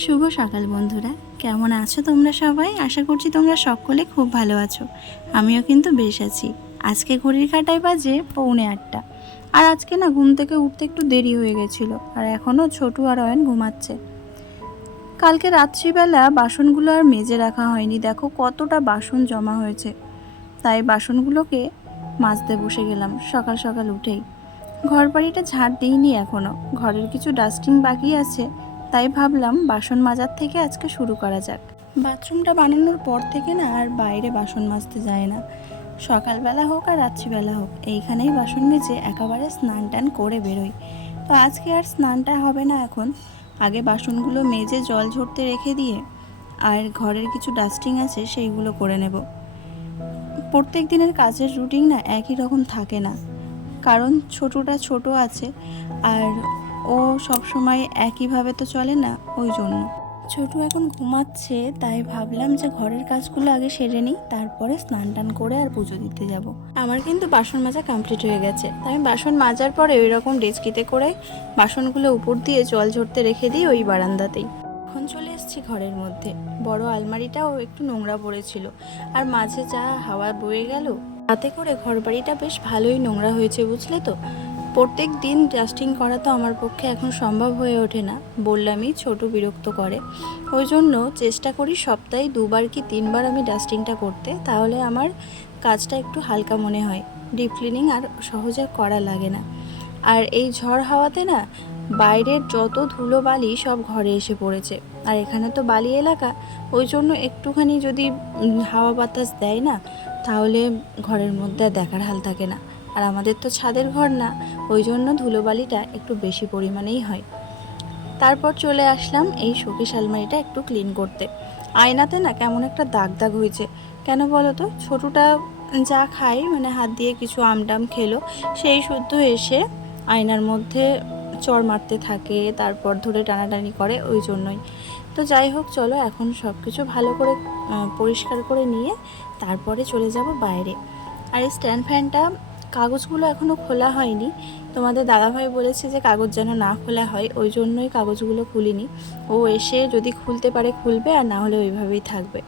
শুভ সকাল বন্ধুরা, কেমন আছো তোমরা সবাই? আশা করছি তোমরা সকলে খুব ভালো আছো। আমিও কিন্তু বেশ আছি। আজকে ঘড়ির কাঁটায় বাজে 8:45। আর আজকে না ঘুম থেকে উঠতে একটু দেরি হয়ে গেছিলো, আর এখনও ছোটু আর অয়ন ঘুমাচ্ছে। কালকে রাত্রিবেলা বাসনগুলো আর মেজে রাখা হয়নি, দেখো কতটা বাসন জমা হয়েছে। তাই বাসনগুলোকে মাজতে বসে গেলাম সকাল সকাল উঠেই। ঘর বাড়িটা ঝাড় দিইনি এখনও, ঘরের কিছু ডাস্টিং বাকি আছে। তাই ভাবলাম বাসন মাজার থেকে আজকে শুরু করা যাক। বাথরুমটা বানানোর পর থেকে না আর বাইরে বাসন মাজতে যায় না। সকালবেলা হোক আর রাত্রিবেলা হোক, এইখানেই বাসন মেজে একেবারে স্নান টান করে বেরোই। তো আজকে আর স্নানটা হবে না এখন। আগে বাসনগুলো মেজে জল ঝরতে রেখে দিয়ে আর ঘরের কিছু ডাস্টিং আছে সেইগুলো করে নেব। প্রত্যেক দিনের কাজের রুটিন না একই রকম থাকে না, কারণ ছোটটা ছোট আছে আর ও সবসময় একইভাবে তো চলে না। ওই জন্য ছোটু এখন ঘুমাচ্ছে, তাই ভাবলাম যে ঘরের কাজগুলো আগে সেরে নিই, তারপরে স্নান টান করে আর পুজো দিতে যাব। আমার কিন্তু বাসন মাজা কমপ্লিট হয়ে গেছে, তাই আমি বাসন মাজার পরে ওই রকম ডেচকিতে করে বাসনগুলো উপর দিয়ে জল ঝরতে রেখে দিই ওই বারান্দাতেই। এখন চলে এসেছি ঘরের মধ্যে। বড় আলমারিটাও একটু নোংরা পড়েছিল, আর মাঝে যা হাওয়া বয়ে গেল তাতে করে ঘর বাড়িটা বেশ ভালোই নোংরা হয়েছে, বুঝলে তো। প্রত্যেক দিন ডাস্টিং করা তো আমার পক্ষে এখন সম্ভব হয়ে ওঠে না, বললামই ছোট বিরক্ত করে। ওই জন্য চেষ্টা করি সপ্তাহে 2বার কি 3বার আমি ডাস্টিংটা করতে, তাহলে আমার কাজটা একটু হালকা মনে হয়। ডিপ ক্লিনিং আর সহজে করা লাগে না। আর এই ঝড় হাওয়াতে না বাইরের যত ধুলো বালি সব ঘরে এসে পড়েছে। আর এখানে তো বালি এলাকা, ওই জন্য একটুখানি যদি হাওয়া বাতাস দেয় না, তাহলে ঘরের মধ্যে দেখার হাল থাকে না। আর আমাদের তো ছাদের ঘর না, ওই জন্য ধুলোবালিটা একটু বেশি পরিমাণেই হয়। তারপর চলে আসলাম এই শোকেস আলমারিটা একটু ক্লিন করতে। আয়নাতে না কেমন একটা দাগ দাগ হয়েছে, কেন বলো তো? ছোটটা যা খায়, মানে হাত দিয়ে কিছু আমটাম খেলো, সেই শুদ্ধ এসে আয়নার মধ্যে চড় মারতে থাকে, তারপর ধরে টানাটানি করে, ওই জন্যই। তো যাই হোক, চলো এখন সব কিছু ভালো করে পরিষ্কার করে নিয়ে তারপরে চলে যাব বাইরে। আর এই স্ট্যান্ড ফ্যানটা কাগজগুলো এখনও খোলা হয়নি। তোমাদের দাদাভাই বলেছে যে কাগজ যেন না খোলা হয়, ওই জন্যই কাগজগুলো খুলিনি। ও এসে যদি খুলতে পারে খুলবে, আর না হলে ওইভাবেই থাকবে।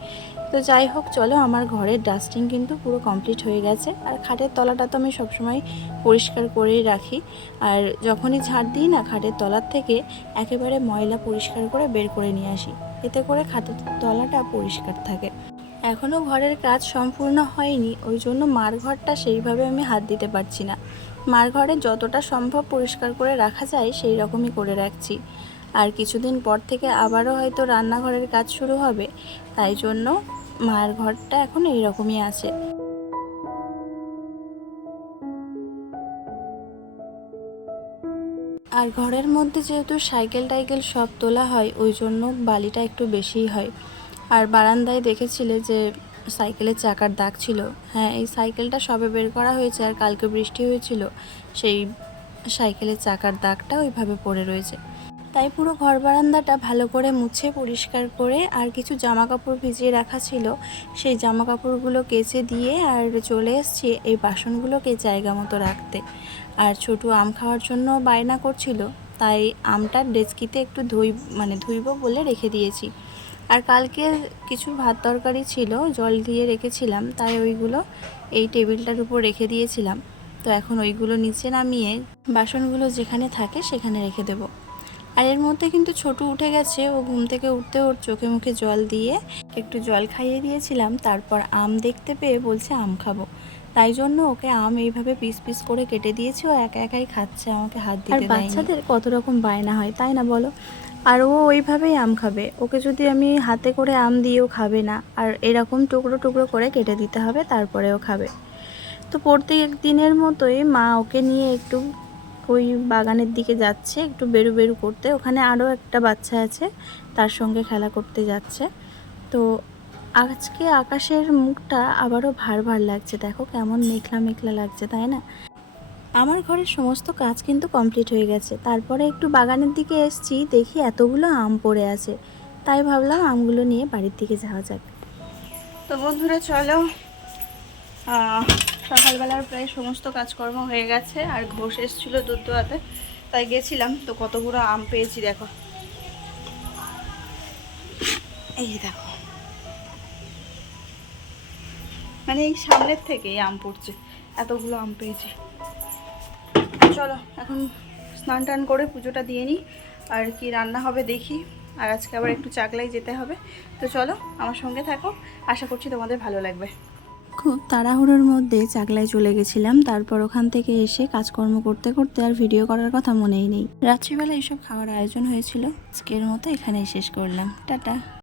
তো যাই হোক, চলো, আমার ঘরের ডাস্টিং কিন্তু পুরো কমপ্লিট হয়ে গেছে। আর খাটের তলাটা তো আমি সবসময় পরিষ্কার করেই রাখি। আর যখনই ঝাড় দিই না, খাটের তলার থেকে একেবারে ময়লা পরিষ্কার করে বের করে নিয়ে আসি, এতে করে খাটের তলাটা পরিষ্কার থাকে। এখনও ঘরের কাজ সম্পূর্ণ হয়নি, ওই জন্য মার ঘরটা সেইভাবে আমি হাত দিতে পারছি না। মার ঘরে যতটা সম্ভব পরিষ্কার করে রাখা যায় সেই রকমই করে রাখছি। আর কিছুদিন পর থেকে আবারও হয়তো রান্নাঘরের কাজ শুরু হবে, তাই জন্য মার ঘরটা এখন এই রকমই আছে। আর ঘরের মধ্যে যেহেতু সাইকেল টাইকেল সব তোলা হয়, ওই জন্য বালিটা একটু বেশিই হয়। আর বারান্দায় দেখেছিলে যে সাইকেলের চাকার দাগ ছিল। হ্যাঁ, এই সাইকেলটা সবে বের করা হয়েছে, আর কালকে বৃষ্টি হয়েছিল, সেই সাইকেলের চাকার দাগটা ওইভাবে পড়ে রয়েছে। তাই পুরো ঘর বারান্দাটা ভালো করে মুছে পরিষ্কার করে, আর কিছু জামা কাপড় ভিজিয়ে রাখা ছিল, সেই জামা কাপড়গুলো কেচে দিয়ে আর চলে এসেছি এই বাসনগুলোকে জায়গা মতো রাখতে। আর ছোটু আম খাওয়ার জন্য বায়না করছিল, তাই আমটা ডেচকিতে একটু ধুইব বলে রেখে দিয়েছি। আর কালকে কিছু ভাত তরকারি ছিল, জল দিয়ে রেখেছিলাম, তাই ওইগুলো এই টেবিলটার উপর রেখে দিয়েছিলাম। তো এখন ওইগুলো নিচে নামিয়ে বাসনগুলো যেখানে থাকে সেখানে রেখে দেব। আর এর মধ্যে কিন্তু ছোটু উঠে গেছে। ও ঘুম থেকে উঠতে ওর চোখে মুখে জল দিয়ে একটু জল খাইয়ে দিয়েছিলাম, তারপর আম দেখতে পেয়ে বলছে আম খাবো। তাই জন্য ওকে আম এইভাবে পিস পিস করে কেটে দিয়েছি, ও একা একাই খাচ্ছে, আমাকে হাত দিতে দেয়নি। আর বাচ্চাদের কত রকম বায়না হয়, তাই না বলো? আর ও ওইভাবেই আম খাবে, ওকে যদি আমি হাতে করে আম দিয়েও খাবে না, আর এরকম টুকরো টুকরো করে কেটে দিতে হবে, তারপরেও খাবে। তো প্রত্যেক দিনের মতোই মা ওকে নিয়ে একটু ওই বাগানের দিকে যাচ্ছে, একটু বেরু বেরু করতে। ওখানে আরও একটা বাচ্চা আছে, তার সঙ্গে খেলা করতে যাচ্ছে। তো আজকে আকাশের মুখটা আবারও ভার ভার লাগছে, দেখো কেমন মেঘলা মেঘলা লাগছে, তাই না? আমার ঘরের সমস্ত কাজ কিন্তু কমপ্লিট হয়ে গেছে। তারপরে একটু বাগানের দিকে এসেছি, দেখি এতগুলো আম পড়ে আছে, তাই ভাবলাম আমগুলো নিয়ে বাড়ির দিকে যাওয়া যাক। তো বন্ধুরা চলো, সকালবেলার প্রায় সমস্ত কাজকর্ম হয়ে গেছে। আর ঘোষ এসেছিলো দুধ দোয়াতে, তাই গেছিলাম। তো কতগুলো আম পেয়েছি দেখো। এই দেখো, মানে এই সামনের থেকে আম পড়ছে, এতগুলো আম পেয়েছি। চলো এখন স্নান টান করে পুজোটা দিয়ে নিই, আর কি রান্না হবে দেখি। আর আজকে আবার একটু চাকলায় যেতে হবে। তো চলো আমার সঙ্গে থাকো, আশা করছি তোমাদের ভালো লাগবে। খুব তাড়াহুড়োর মধ্যে চাকলায় চলে গেছিলাম, তারপর ওখান থেকে এসে কাজকর্ম করতে করতে আর ভিডিও করার কথা মনেই নেই। রাত্রিবেলা এইসব খাওয়ার আয়োজন হয়েছিল। আজকের মতো এখানেই শেষ করলাম, টাটা।